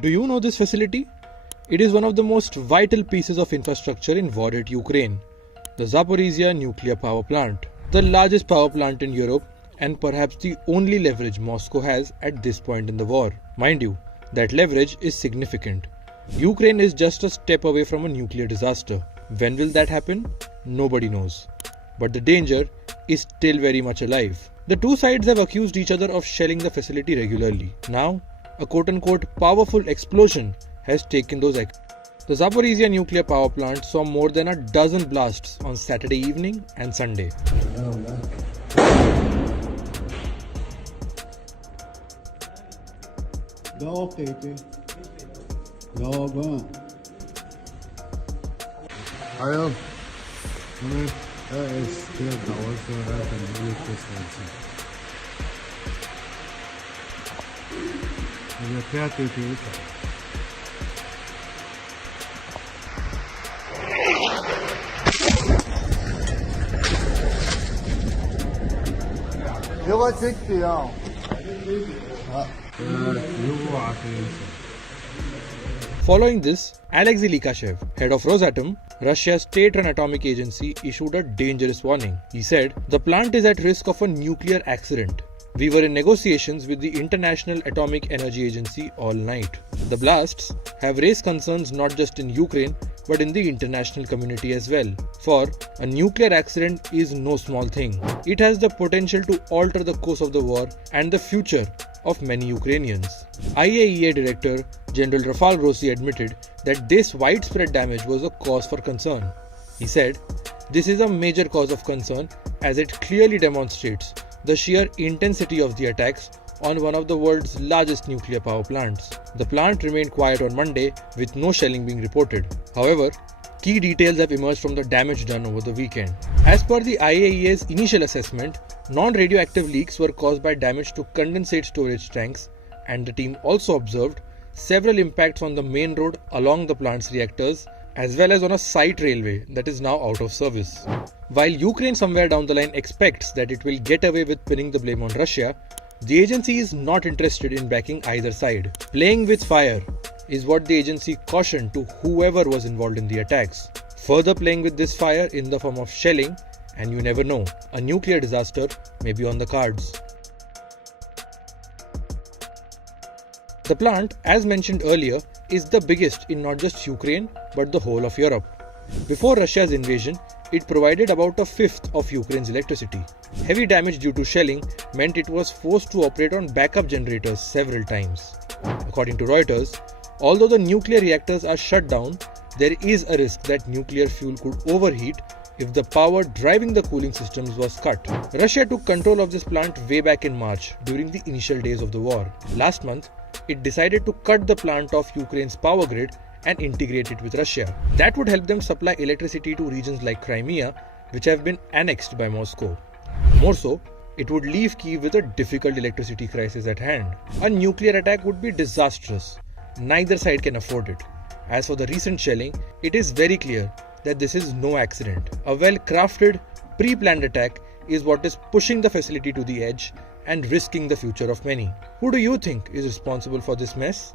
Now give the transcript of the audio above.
Do you know this facility? It is one of the most vital pieces of infrastructure in war-hit Ukraine, the Zaporizhzhia nuclear power plant, the largest power plant in Europe and perhaps the only leverage Moscow has at this point in the war. Mind you, that leverage is significant. Ukraine is just a step away from a nuclear disaster. When will that happen? Nobody knows. But the danger is still very much alive. The two sides have accused each other of shelling the facility regularly. Now, a quote-unquote powerful explosion has taken those The Zaporizhzhia nuclear power plant saw more than a dozen blasts on Saturday evening and Sunday. Following this, Alexei Likashev, head of Rosatom, Russia's state-run atomic agency, issued a dangerous warning. He said, "The plant is at risk of a nuclear accident. We were in negotiations with the International Atomic Energy Agency all night." The blasts have raised concerns not just in Ukraine but in the international community as well. For a nuclear accident is no small thing. It has the potential to alter the course of the war and the future of many Ukrainians. IAEA Director General Rafal Grossi admitted that this widespread damage was a cause for concern. He said, "This is a major cause of concern as it clearly demonstrates the sheer intensity of the attacks on one of the world's largest nuclear power plants." The plant remained quiet on Monday with no shelling being reported. However, key details have emerged from the damage done over the weekend. As per the IAEA's initial assessment, non-radioactive leaks were caused by damage to condensate storage tanks, and the team also observed several impacts on the main road along the plant's reactors as well as on a site railway that is now out of service. While Ukraine somewhere down the line expects that it will get away with pinning the blame on Russia, the agency is not interested in backing either side. Playing with fire is what the agency cautioned to whoever was involved in the attacks. Further playing with this fire in the form of shelling, and you never know, a nuclear disaster may be on the cards. The plant, as mentioned earlier, is the biggest in not just Ukraine but the whole of Europe. Before Russia's invasion, it provided about a fifth of Ukraine's electricity. Heavy damage due to shelling meant it was forced to operate on backup generators several times. According to Reuters, although the nuclear reactors are shut down, there is a risk that nuclear fuel could overheat if the power driving the cooling systems was cut. Russia took control of this plant way back in March during the initial days of the war. Last month, it decided to cut the plant off Ukraine's power grid and integrate it with Russia. That would help them supply electricity to regions like Crimea, which have been annexed by Moscow. More so, it would leave Kyiv with a difficult electricity crisis at hand. A nuclear attack would be disastrous. Neither side can afford it. As for the recent shelling, it is very clear that this is no accident. A well-crafted, pre-planned attack is what is pushing the facility to the edge and risking the future of many. Who do you think is responsible for this mess?